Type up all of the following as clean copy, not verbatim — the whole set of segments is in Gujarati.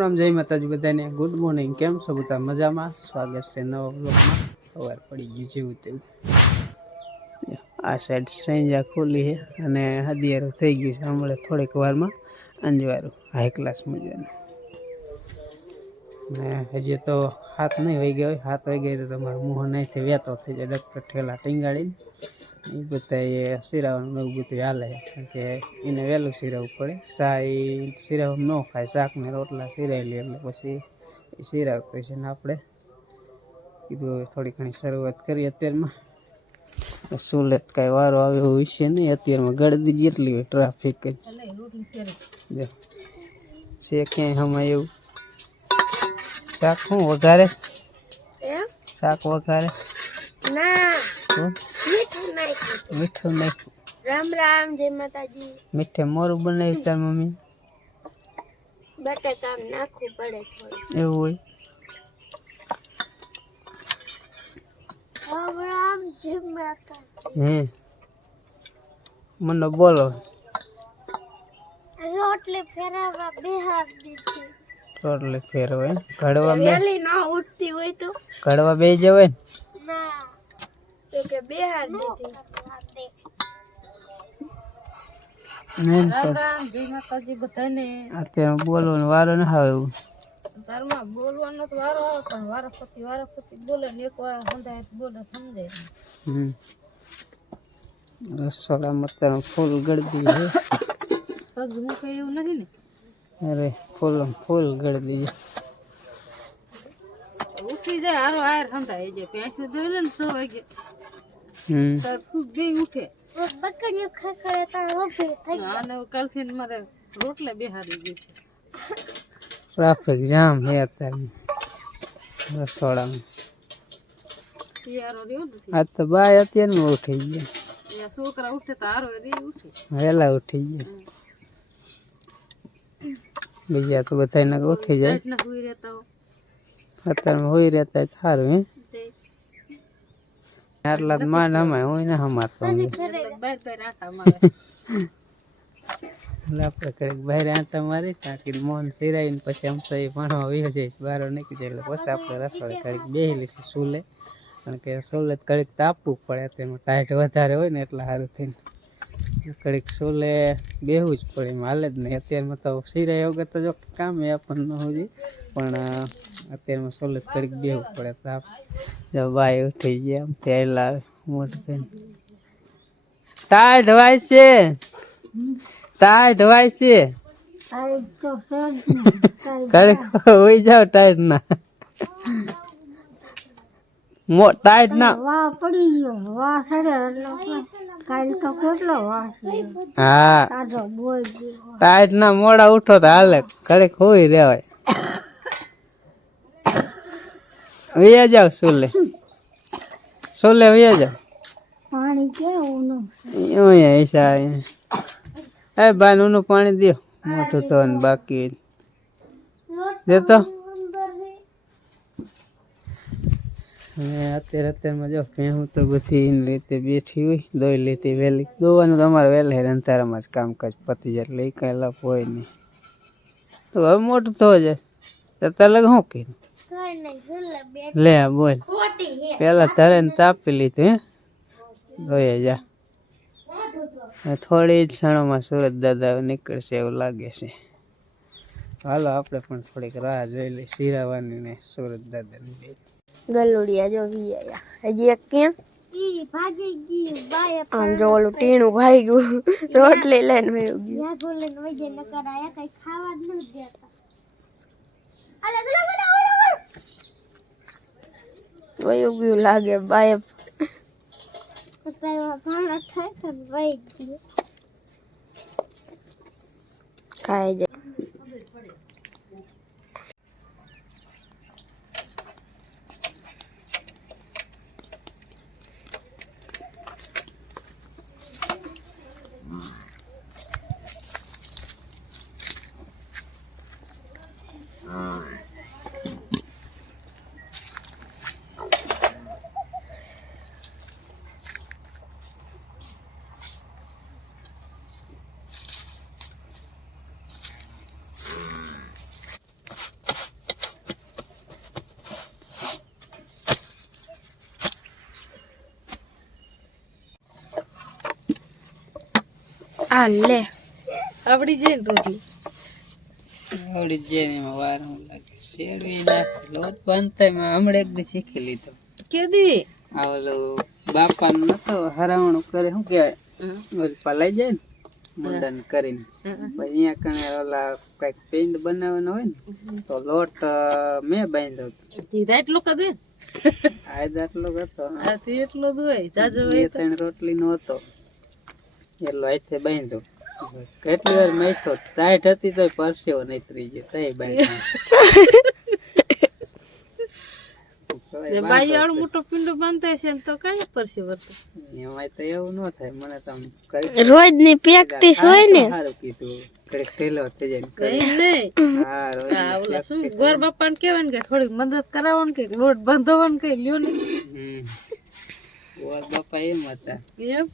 રામ જય માતાજી બધાને ગુડ મોર્નિંગ કેમ છો બધા મજામાં સ્વાગત છે નવા બ્લોગમાં સવાર પડી ગયું જેવું તેવું આ સાઈડ સૈંજા ખુલી છે અને હદિયારું થઈ ગયું છે હમણાં થોડીક વારમાં અંજવાળું હાઈ ક્લાસ મજાનું ને હજી તો હાથ નહીં વહી ગયો હોય હાથ વહી ગયો તો તમારો મોહ નહીંથી વહેતો થઈ જાય ડૉક્ટર ઠેલા ટીંગાડીને એ બધા એ સિરાવાનું એવું બધું હાલે કારણ કે એને વહેલું સિરાવવું પડે સા એ સિરાવ ન ખાય શાક ને રોટલા સિરાવી લે એટલે પછી એ સિરાવતો છે ને આપણે કીધું હવે થોડી ઘણી શરૂઆત કરીએ અત્યારમાં સુલેત કાંઈ વારો આવ્યો વિશે નહીં અત્યારમાં ગળદી જેટલી હોય ટ્રાફિક જ છે ક્યાંય હમણાં એવું શાક શું વઘારે શાક વઘારે મીઠું નાખ્યું રામ રામ જય માતાજી મીઠે મોરું બનાવ્યું તાર મમ્મી બટાકા નાખવું પડે થોડું એવું હોય રામ રામ જય માતા મને બોલો રોટલી ફેરવવા બેહાર દીધી રોટલી ફેરવાય ઘડવા બે વેલી ના ઉઠતી હોય તો ઘડવા બે જવાય ના તો કે બેહાર દીધી અત્યારે બોલવાનો વારો ના આવે એવું તારમાં બોલવાનો તો વારો આવે પણ વારાફરતી બોલે ને એક વાર સમજાય બોલે સમજાય રસોડામાં અત્યારે ફૂલ ગળદી છે પગ મૂકે એવું નહીં ને અરે ફૂલ ગળદી છે ઉઠી જાય હારો હાર સમજાય જાય પેંસી દોઈ ને 6 વાગે તો ખૂબ ગઈ ઉઠે બકડીઓ ખખડે તો ઊભી થઈ ગઈ અને કાલથી મારે રોટલા બેહારી ગઈ છે ટ્રાફિક જામ હે અત્યારે રસોડામાં યારો રહ્યો નથી આજ તો બાય અત્યારમાં ઉઠી ગયા એ છોકરા ઉઠે તો હારો રે ઉઠે વહેલા ઉઠી ગયા બીજા તો બધા ઉઠી જાય ના હુઈ રહેતા હો અત્યારમાં હોઈ રહેતા સારું હે આટલા જ માંડ હમાય હોય ને હમાતો બાર આટા મારે એટલે આપણે કરીએ બહાર આંટા મારી તાકી મોન સિરાઈને પછી આમ તો એ ભણવા વયો જાય બહાર નીકળી જાય એટલે પછી આપણે રસોડે ઘડીક બેસી લઈશું સુલે કારણ કે સુલે ઘડીક તાપવું પડે તેમાં ટાઈટ વધારે હોય ને એટલે સારું થઈને ઘડીક સુલે બેહવું જ પડે એમાં હાલે જ નહીં અત્યારમાં તો સિરાય વગર તો જો કામે આપણને ન હોય પણ અત્યારમાં સુલે ઘડીક બેહવું પડે તો જો બાય ઉઠી ગયા આમ તેલ આવે મોટું થઈને ટાઈટ હોય છે ટાઈટ હોય છે ઘડીક હોઈ જાવ ટાઈટ ના ટાઈટ ના વાહ પડી ગયો વાહ સરે કાલ તો કેટલો વાહ છે હા તાજો બોલ ટાઈટ ના મોડા ઉઠો તો હાલે ઘડીક હોઈ રેવાય વૈયા જાવ સોલે વૈયા જાવ પાણી કેવું નું હિસા એ બાન નું પાણી દો મોટું તો બાકી દેતો અત્યારમાં જો હું તો બધી રીતે બેઠી હોય દોઈ લેતી વહેલી દોવાનું તમારે વહેલા અંધારામાં જ કામકાજ પતી જાય એટલે એ કાંઈ લાભ હોય નહીં તો હવે મોટું તો જાય તાર લગ શું કર્યું લે બોલ પેલા ધરે ને તાપી લીધું હે દોયા જા થોડી જ ક્ષણોમાં સુરત દાદા નીકળશે એવું લાગે છે હાલો આપણે પણ થોડીક રાહ જોઈ લઈ સિરાવાની ને સુરત દાદાની ગલુડિયા જો વિયા હજી એક કેમ ભાગી ગઈ બાય આમ જો ઓલું ટીણું ભાઈ ગયું રોટલી લઈને વયું ગયું યા ગોલે વજે ન કરાયા કઈ ખાવા જ ન દેતા અલગ વયું ગયું લાગે બાય પતાવા ભાણા થાય કે વઈ ગયું ખાઈ જાય હાલ લે આપડી જઈને રોટલી આવડી જ જાય ને એમાં વાર હું લાગે શેરવી નાખ લોટ બાંધતા હમણાં એક દી શીખી લીધો કેદી આ ઓલું બાપા નતો હરાવણું કરે શું કહેવાય ઓલી પલાઈ જાય ને મુંડન કરીને પછી અહીંયા કણે ઓલા કઈક પિંડ બનાવવાનો હોય ને તો લોટ મેં બાંધ્યો તીધા એટલો કદે આજ આટલો હતો આ તે એટલો જ હોય જાજો બે ત્રણ રોટલી નો હતો એટલો હાથે બાંધ્યો કેટલી વાર મેથો ટાઈટ હતી તો પરસેવો નીતરી ગયો તઈ બાંધ્યો બાઈ આડું મોટો પિંડો બાંધતા છે ને તો કઈ પરસે વરતો એમાં તો એવું ન થાય મને તો આમ કરી રોજ ની પ્રેક્ટિસ હોય ને સારું કીધું કડક ઢીલો થઈ જાય ને કઈ નહીં હા રોજ આ ઓલા શું ગોર બાપાને કહેવાય ને કે થોડીક મદદ કરાવવાનું કે લોટ બાંધવાનું કે લ્યો ને ઓર બાપા એમ હતા એમ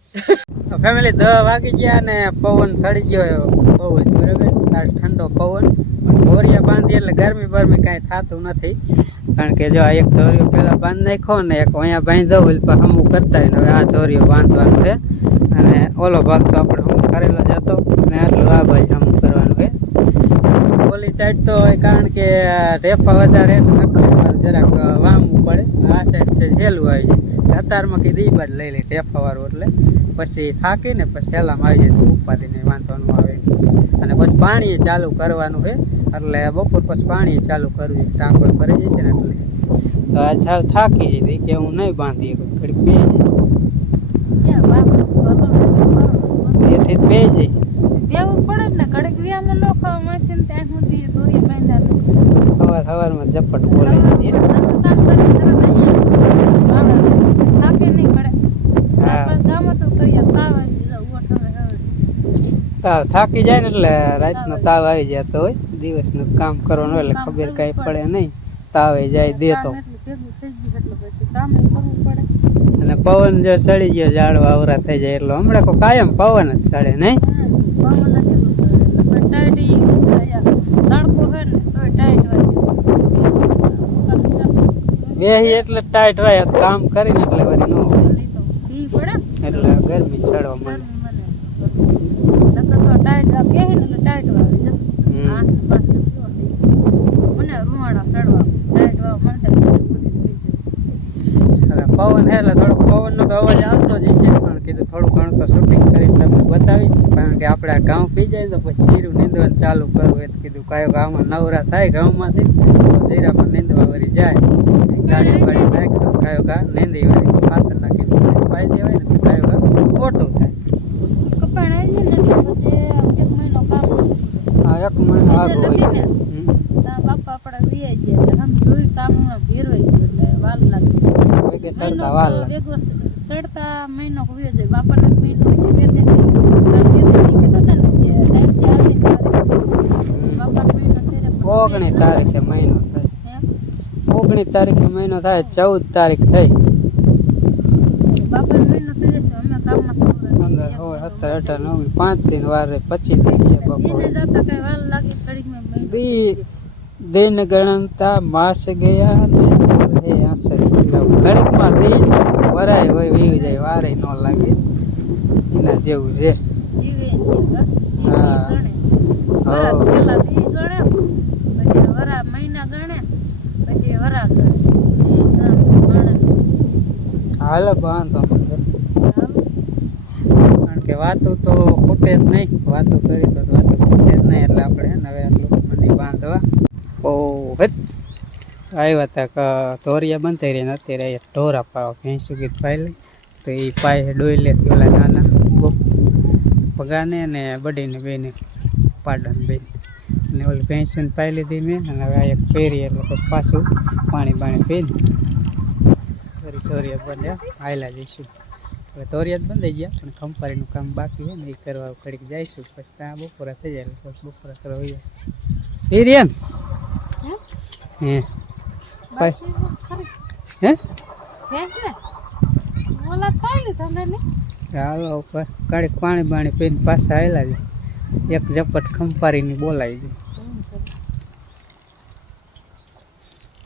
ફેમિલી 10 વાગી ગયા ને પવન સડી ગયો બહુ જ બરાબર તાર ઠંડો પવન પણ દોરિયા બાંધી એટલે ગરમી બરમી કાંઈ થતું નથી કારણ કે જો આ એક દોરિયો પેલા બાંધી નાખ્યો ને એક અહીંયા બાંધો એટલે પણ હમું કરતા હોય ને હવે આ દોરિયો બાંધવાનું છે અને ઓલો ભાગ તો આપણે હમું કરેલો જ હતો અને આટલું આ બાજુ હમું કરવાનું છે ઓલી સાઈડ તો કારણ કે ઢેફા વધારે એટલે તકલીફ જરાક વામવું પડે આ સાઈડ છે હેલું આવી જાય અત્યારમાં કીધું ઈ બાદ લઈ લે ઢેફા વાળું એટલે પછી થાકી ને પછી હેલામાં આવી જાય ઉપાડીને વાંધવાનું આવે અને પછી પાણી ચાલુ કરવાનું છે એટલે બપોર પછી પાણી ચાલુ કરવું છે ટાંકો ભરી જશે ને એટલે તો આ સાવ થાકી જઈ કે હું નહીં બાંધી ઘડીક બે ક્યાં બાપુ છોરો એથી બે જઈ બેવું પડે ને કડક વિયામાં નો ખાવા મળશે ને ત્યાં સુધી દોરી બાંધ્યા સવારમાં ઝપટ બોલાઈ જતી કામ કરે થાકે નહીં પડે ગામ તો કરીએ તાવ આવી જાય ઉઠ તાવ થાકી જાય ને એટલે રાતનો તાવ આવી જતો હોય દિવસનું કામ કરવાનું એટલે ખબર કઈ પડે નહીં તાવે જાય દેતો ભેગું થઈ ગયું એટલે પછી કામ કરવું પડે અને પવન જો સડી ગયો ઝાડવા આવરા થઈ જાય એટલે હમણાં કોઈ કાયમ પવન જ ચડે નહીં પવન નથી એટલે ટાઈટ તડકો હોય ને તો ટાઈટ બે એટલે ટાઈટ રહે કામ કરીને એટલે વળી ન હોય પડે એટલે ગરમી ચડવા મળે ટાઈટ બે ને એટલે ટાઈટ વાવી જતો મને રૂવાડા ચડવા ટાઈટ વાવ મને પવન હે એટલે થોડોક પવનનો તો અવાજ આવતો જ હશે પણ કીધું થોડું ઘણું તો શૂટિંગ કરીને તમને બતાવી કારણ કે આપણે ઘઉં પી જાય તો પછી જીરું નીંદવાનું ચાલુ કરવું એ કીધું કયો ગામમાં નવરા થાય ઘઉંમાંથી તો જીરામાં નીંદવા વળી જાય ગાડી વાળી નાખશું કયો ઘા નીંદી વાળી ખાતર નાખીને પાઈ દેવાય ને કયો ઘા મોટું થાય કપાણ આવી જાય ને એટલે પછી એક મહિનો કામ હા 1 મહિનો આગળ હોય બાપા આપડે વીઆઈ ગયા એટલે આમ જોઈ કામ ભેરવાઈ ગયું એટલે વાર લાગે કે સડતા વાર લાગે સડતા મહિનો વ્યો જાય બાપાને મહિનો બે ત્રણ કહેતા હતા ને જે ટાઈમ બાપા મહિનો ત્યારે 19 તારીખે મહિનો થાય 19 તારીખે મહિનો થાય 14 તારીખ થઈ બાપા મહિનો થઈ જશે અમે કામમાં 15 હોય 17 18 19 5 દિન વાર 25 થઈ ગયા બાપા એને જતા કઈ વાર લાગે ઘડીકમાં મહિનો दिन गणनता मास ગયા ને હે આસર ઘડીકમાં દિન વરાય હોય વી જાય વારે ન લાગે એના જેવું છે જીવે હા વરા પેલા દી ગણે પછી વરા મહિના ગણે પછી વરા ગણે હાલ બાંધો કારણ કે વાતો તો ખૂટે જ નહીં વાતો કરી તો વાતો ખૂટે જ નહીં એટલે આપણે હવે આટલું મંડી બાંધવા આવ્યા હતા ધોરિયા બંધાઈ રહ્યા અત્યારે ઢોરા પાવા ભેંસું ગીત પાઈ લે તો એ પાય ડોઈ લેતી ઓલા નાના પગાને ને બડીને બેને પાડાને બે અને ઓલી ભેંસુને પાઈ લીધી મેં અને હવે આ એક પહેરી એટલે પછી પાછું પાણી બાણી પીને ફરી ધોરિયા બંધ્યા આવેલા જઈશું હવે ધોરિયા જ બંધાઈ ગયા પણ ખંપારીનું કામ બાકી હોય ને એ કરવા ઘડીક જઈશું પછી ત્યાં બપોરા થઈ જાય એટલે પછી બપોરા કરવા હોય હિરિયન હે હે હાલો કાઢી પાણી બાણી પીને પાછા આવેલા છે એક ઝપટ ખંપારીની બોલાવી દે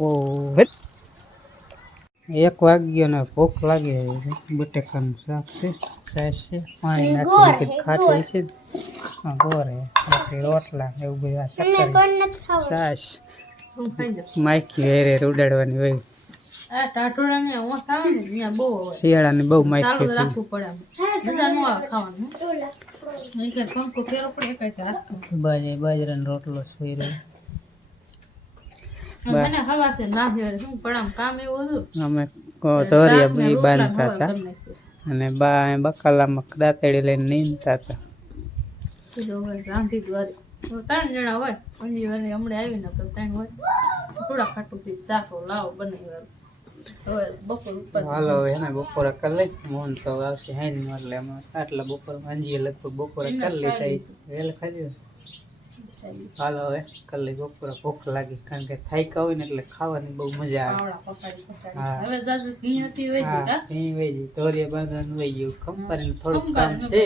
ઓ 1 વાગ્યો ને ભૂખ લાગે બટેકાનું શાક છે છાશ છે પાણી નાખીને કંઈક ખાટું છે હા ગોરે બાકી રોટલા એવું બધું આ શક્કર છાશ માઈકી વેરે ઉડાડવાની હોય આ ટાટોડાને ઓસ આવે ને અહીંયા બહુ હોય શિયાળાની બહુ માઈકી ચાલુ રાખવું પડે આમ. મજા ન આવે ખાવાનું નહીં કે પંખો ફેરો પડે કઈ હાથ બાજરાનો રોટલો સોઈ રહ્યો મને હવા છે ના ફેરે શું પડામ કામ એવું હતું અમે ધોરિયા બી બાંધતા હતા અને બા બકાલામાં દાંતેડી લઈને નીંદતા હતા રાંધી દ્વારે 3 જણા હોય અંજી વાળી હમણાં આવી ન 3 હોય થોડા ખાટું પી શાકો લાવો બનાવી હવે બપોર ઉપર હાલો હવે એને બપોરે કરી લઈ મોહન તો આવશે હાઈ ને એટલે અમે આટલા બપોર અંજીએ લગભગ બપોરે કરી લીધા વેલ ખાઈ દીધું હાલો હવે કરી લઈ બપોરે ભૂખ લાગી કારણ કે થાક્યા હોય ને એટલે ખાવાની બહુ મજા આવે પકોડી હવે જાજુ ઘી હતી હોય હા ઘી વહી ગયું ધોરિયા બાંધવાનું વહી ગયું ખંપારીને થોડુંક કામ છે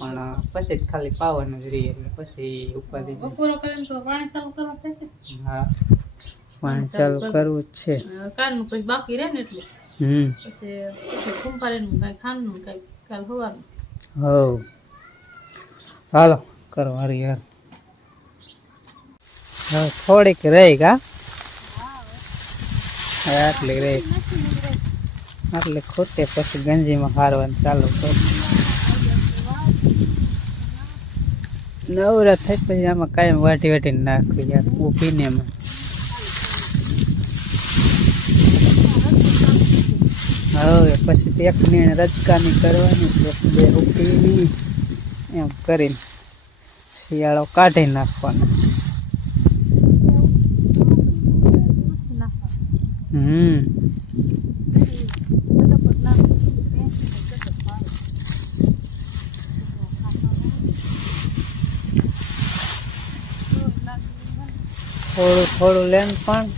પણ પછી જ ખાલી પાવાનું જ રહી એટલે પછી ઉપાધિ બપોર કરીને તો પાણી ચાલુ કરવા થશે હા પાણી ચાલુ કરવું જ છે કાલનું પછી બાકી રહે ને એટલે પછી ખંપારીનું કઈ ખાંડનું કઈ કાલ સવારનું હવ હાલો કરો હારી યાર હવે થોડીક રહી કા હવે આટલી રહી આટલે ખોતે પછી ગંજીમાં હારવાનું ચાલુ કર નવરા થઈ પછી આમાં કાયમ વાટી વાટીને નાખવી યાર ઊભીને એમાં હવે પછી એક ને રજકાની કરવાની પછી 2 ઊભીની એમ કરીને શિયાળો કાઢી નાખવાનો થોડું થોડું લેન પણ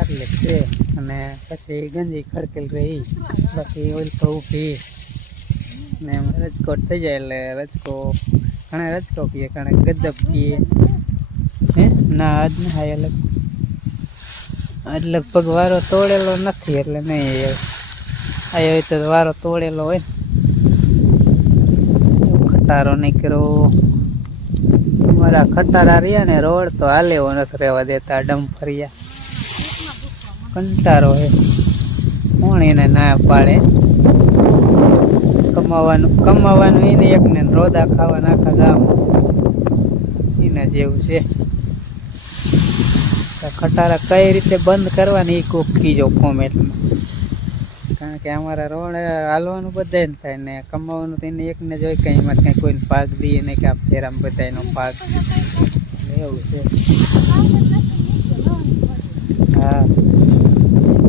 એટલે છે અને પછી ગંજી ખડકેલ રહી બાકી ઓલ તો ઊભી ને એમ રજકો થઈ જાય એટલે રજકો ઘણા રજકો પીએ ઘણા ગદ્દપ પીએ હે ના આજ ના હાય આજ લગભગ વારો તોડેલો નથી એટલે નહીં આવ્યો હોય તો વારો તોડેલો હોય ખટારો નીકળ્યો અમારા ખટારા રહ્યા ને રોડ તો હાલે એવો નથી રહેવા દેતા ડમફરિયા કંટારો હે કોણ એને ના પાડે કમાવાનું એને એકને રોદા ખાવાના આખા ગામ એના જેવું છે ખટારા કઈ રીતે બંધ કરવાની એ કોક કીજો કોમેન્ટમાં કારણ કે અમારા રોડ હાલવાનું બધા ને થાય ને કમાવાનું તો એને એકને જોઈ કઈ એમાં કઈ કોઈને ભાગ દઈએ ને કે આ ફેરામાં બધાનો ભાગ એવું છે હા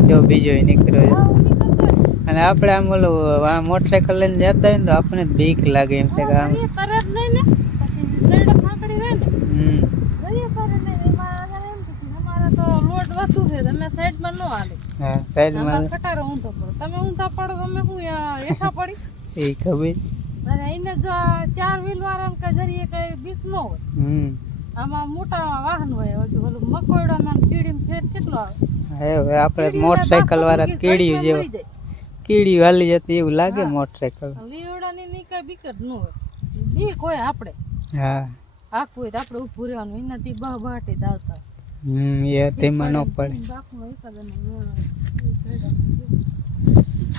જો બીજો નીકળ્યો અને આપણે આમ ઓલું આ મોટરસાઇકલ લઈને જતા હોય ને તો આપણને બીક લાગે એમ છે કે આમ હા સાઈડમાં ખટારો ઊંધો પડો તમે ઊંધા પડો તમે શું હેઠા પડી એ ખબર અને એને જો 4 વ્હીલ વાળા કઈ જરીએ કઈ બીક ન હોય આમાં મોટા વાહન હોય હજુ ઓલું મકોડામાં કીડીમાં ફેર કેટલો આવે હવે આપણે મોટરસાઇકલ વાળા કીડીયું જેવું કીડીયું હાલી જતી એવું લાગે મોટરસાઇકલ લીવડાની ની કઈ બીક જ ન હોય બીક હોય આપણે હા આખું હોય તો આપણે ઊભું રહેવાનું એનાથી બહાટી દાવતા એ તેમાં ન પડે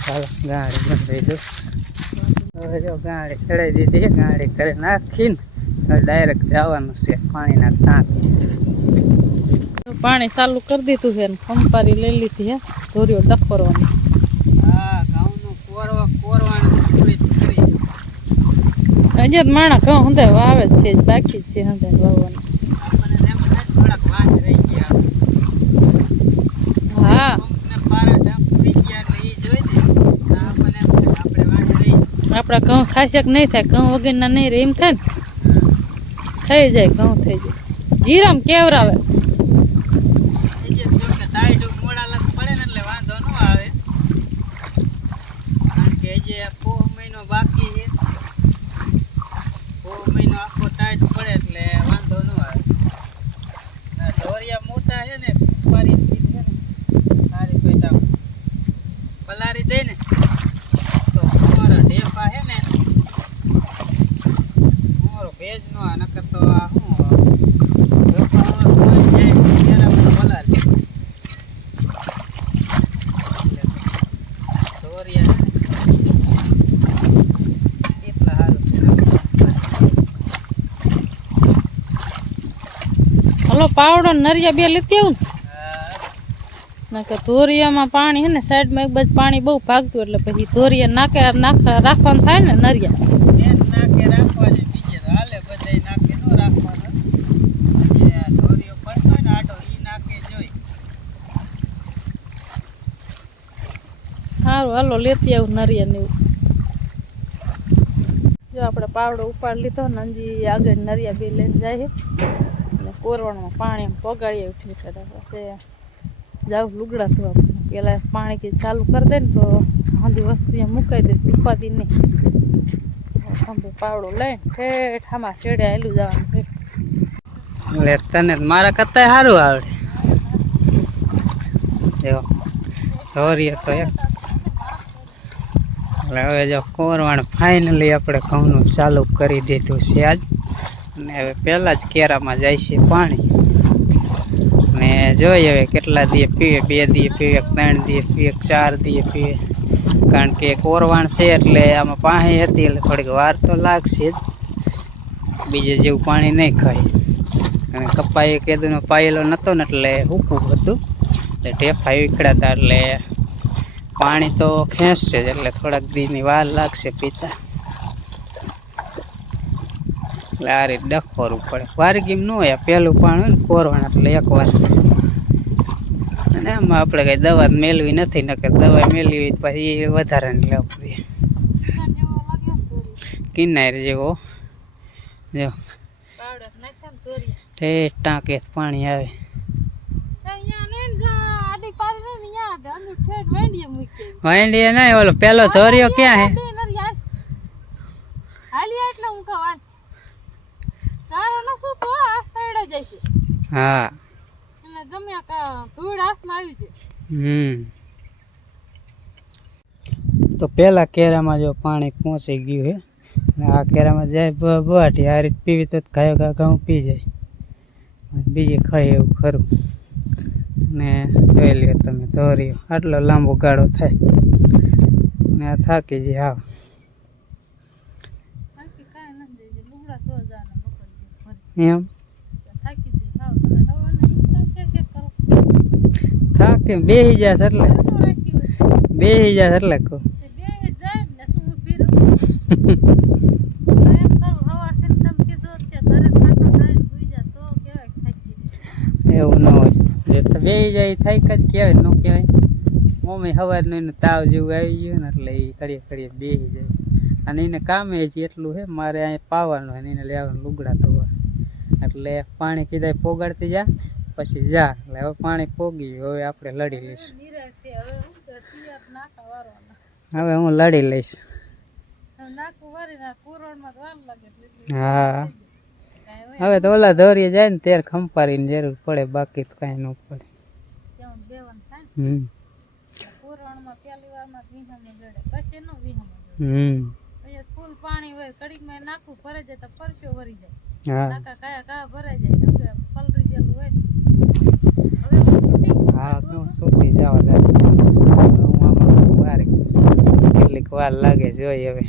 ચાલો ગાડી બંધ દો હવે જો ગાડી ચડાવી દીધી ગાડી કરી નાખીને હવે ડાયરેક્ટ જવાનું છે પાણીના ટાંક પાણી ચાલુ કરી દીધું છે ખંપારી લઈ લીધી હે ધોરીઓ ડફરવાની હા ઘઉંનું કોરવાનું પૂરી કરી હજી માણા ઘઉં હંધે વાવે જ છે બાકી જ છે હંધે વાવવાનું આપણને એમ થાય થોડાક વાંચ રહી ગયા હા પારા ડામ થઈ ગયા એટલે એ જોઈ દે આપણને એમ થાય આપણે વાંચ રહી આપણા ઘઉં ખાશે કે નહીં થાય ઘઉં વગરના નહીં રહે એમ થાય ને થઈ જાય ઘઉં થઈ જાય જીરામ કેવરાવે ટાઈટ મોડા લગ પડે ને એટલે વાંધો ન આવે કારણ કે હજી 4 મહિનો બાકી છે 4 ટાઈટ પડે એટલે વાંધો ન આવે. ધોરિયા મોટા છે ને ઉપાડી છે ને સારી પેટા પલારી દે ને તો મારા ઢેફા છે ને મારો ભેજ નો નકર તો આ શું પલારી ધોરિયા કેટલા સારું. હલો પાવડો ને નરિયા બે લેતી આવું ને કે ધોરિયામાં પાણી હે ને સાઈડમાં એક બાજુ પાણી બહુ ભાગતું એટલે પછી ધોરિયા રાખવાનું થાય ને નરિયા નાકે રાખવાની બીજે તો હાલે બધાય નાકે નો રાખવાનો. જે ધોરિયો પડતો હોય ને આટો ઈ નાકે જોઈ. સારું હાલો લેતી આવું નરિયા ને એવું. જો આપણે પાવડો ઉપાડી લીધો ને હજી આગળ નરિયા બે લઈને જાય અને કોરવાણમાં પાણી આમ પગાડી ઉઠી પછી જાવ લુગડા ધોવા. પેલા પાણી કે ચાલુ કરી દે ને તો બધી વસ્તુ અહીંયા મુકાઈ દે ઉપાધી નહીં. પાવડો લઈને ઠેઠ આમાં શેડે આવેલું જવાનું છે. એટલે તને મારા કરતા સારું આવડે. જો ધોરીએ તો એક એટલે હવે જો કોરવાણ ફાઇનલી આપણે ઘઉંનું ચાલુ કરી દીધું છે આજ. અને હવે પહેલાં જ કેરામાં જાય છે પાણી ને જોઈએ હવે કેટલા દીએ પીવે. 2 દીએ પીવે, 3 દીએ પીવે, 4 દીએ પીવે. કારણ કે કોરવાણ છે એટલે આમાં પાણી હતી એટલે થોડીક વાર તો લાગશે જ. બીજે જેવું પાણી નહીં ખાય. અને કપાઈ કેદુનો પાયેલો નહોતો ને એટલે સૂકું હતું એટલે ઢેફા વીખડાતા એટલે પાણી તો ખેંચશે જ એટલે થોડાક દીની વાર લાગશે પીતા. એટલે આ રીતે ડખોરવું પડે. વારગીમ ન હોય પહેલું પાણી હોય ને કોરવાણ એટલે એકવાર. અને આમાં આપણે કંઈ દવા મેળવી નથી નકર દવા મેળવી હોય પછી વધારાની લેવી કિનાર જેવો. જો ઠેઠ ટાંકે પાણી આવે. વાંડીએ નહીં ઓલો પેલો ધોરિયો ક્યાં હે? હા તો પેલા કેરામાં જો પાણી પહોંચી ગયું હે. આ કેરામાં જાય બવાટી આ રીતે પીવી તો ઘાયો ઘઉં પી જાય. બીજી ખાય એવું ખરું. ને જોઈ લ્યો તમે ધોરિયો આટલો લાંબો ગાળો થાય ને આ થાકી જાય. હા એમ થાકે બેસી જશે એટલે કહું. એવું ન હોય બેસી જાય થાય જ કહેવાય ન કહેવાય. મમ્મી સવારનું એનું તાવ જેવું આવી ગયું ને એટલે એ કરીએ બેસી જાય. અને એને કામે જ એટલું છે મારે અહીંયા પાવાનું હોય ને એને લેવાનું લુગડા ધોવા. એટલે પાણી કીધા પોગાડતી જા પછી જા. એટલે હવે પાણી પોગી હવે આપણે લડી લઈશું. હવે હું લડી લઈશ. હા હવે તો ઓલા ધોરીએ જાય ને ત્યારે ખંપારીની જરૂર પડે બાકી તો કાંઈ ન પડે. ફૂલ પાણી હોય કડીકમાં નાખવું ભરે જાય તો પરસ્યો ભરી જાય. નાકા કયા ભરાઈ જાય કેમ કે પલરી ગયેલું હોય. હા તો સુકી જવા દે. હું આમાં વાર કેટલીક વાર લાગે જોઈએ હવે.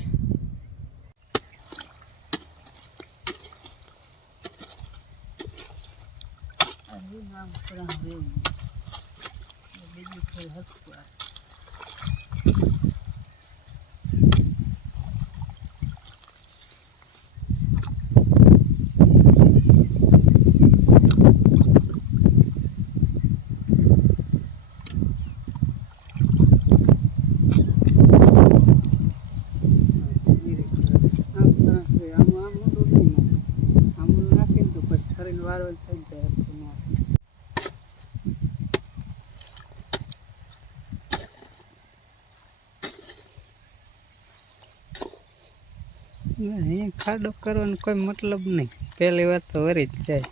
અહીંયા ખાડો કરવાનો કોઈ મતલબ નહીં. પહેલી વાત તો વરી જ જાય.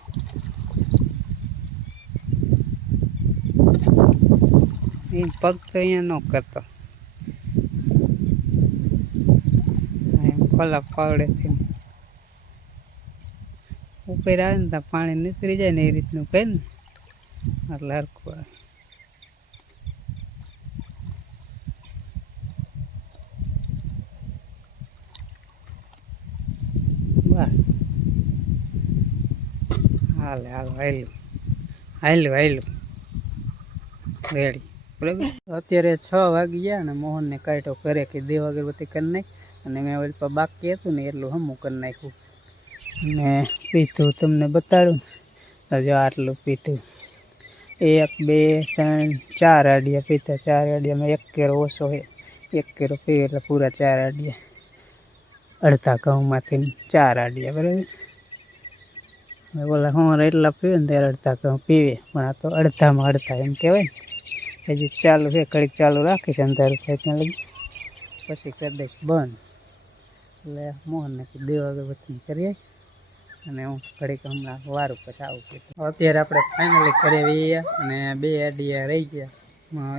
એ પગ તો અહીંયા ન કરતો, ખોલા પાવડેથી ઉપર આવે ને ત્યાં પાણી નીકળી જાય ને એ રીતનું કહે ને એટલે હરખું આવે. બસ હાલે હાલું રેડી બરાબર. અત્યારે 6 વાગી ગયા ને મોહનને કાઢ્યો કરે કે દેવ અગરબત્તી કરી નાખ, અને મેં ઓલી પર બાકી હતું ને એટલું હમું કરી નાખ્યું ને પીધું તમને બતાડું. તો જો આટલું પીધું, 1 2 3 4 આડિયા પીતા. 4 આડિયામાં 1 કેરો ઓછો છે, 1 કેરો પીવે એટલે પૂરા 4 આડિયા. અડધા ઘઉંમાંથી 4 આડિયા બરાબર. ઓલા હું એટલા પીવે ને ત્યારે અડધા ઘઉં પીવે, પણ આ તો અડધામાં અડધા એમ કહેવાય ને. હજી ચાલુ છે, ઘડીક ચાલુ રાખીશ અંધારું થાય ત્યાં લગી, પછી કરી દઈશ બંધ. એટલે મોહનને દેવ અગરબત્તી કરીએ અને હું ઘડીક હમણાં વારું પછી આવું. અત્યારે આપણે ફાઇનલી કરી વીએ અને 2 આડિયા રહી ગયા.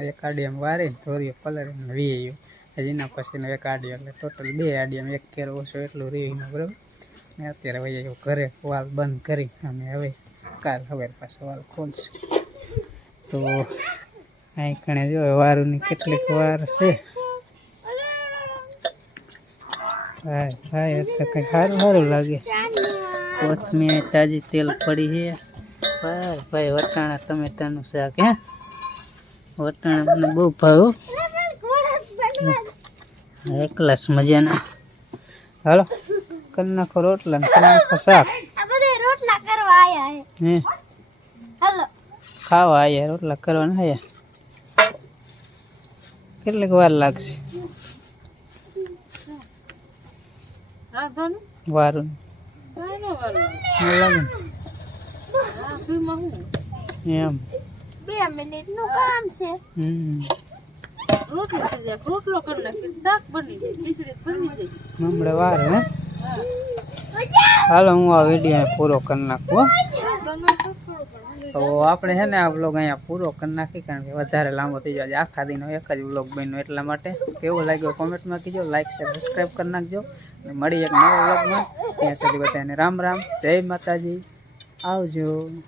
1 આડિયામાં વારીને ધોરીઓ કલર વી આવ્યો, હજી એના પછીનો 1 આડિયો, એટલે ટોટલ 2 આડિયામાં 1 કેરો ઓછો એટલું રીવીનું બરાબર. ને અત્યારે વહી ઘરે વાલ બંધ કરી અને હવે કાલ હવે પાછો વાલ ખોલશું. તો અહીં કણે જો વારુંની કેટલીક વાર છે. ભાઈ ભાઈ તો કંઈ સારું સારું લાગે. કોથમીર તાજી તેલ પડી છે. ભાઈ ભાઈ વટાણા ટમેટાનું શાક. હે વટાણા મને બહુ ભાવ. એકલાસ મજાના. હાલો કરી નાખો રોટલા ને કરી નાખો શાક. રોટલા કરવા આયા હે. હાલો ખાવા આયા, રોટલા કરવાના આયા. કેટલીક વાર લાગશે વારું? લાગે એમ 2 મિનિટનું કામ છે. રોટલો કરી નાખી, શાક બની જાય, ખીચડી બની જાય. હમણાં વાર હે. હાલો હું આ વિડીયો પૂરો કરી નાખું. તો આપણે છે ને આ વ્લોગ અહીંયા પૂરો કરી નાખી, કારણ કે વધારે લાંબો થઈ જાય. આખા દિનનો એક જ વ્લોગ બન્યો, એટલા માટે. કેવો લાગ્યો કોમેન્ટમાં કીજો, લાઈક શેર સબસ્ક્રાઈબ કરી નાખજો. અને મળી એક નવા વ્લોગમાં. ત્યાં સુધી બધાને રામ રામ, જય માતાજી, આવજો.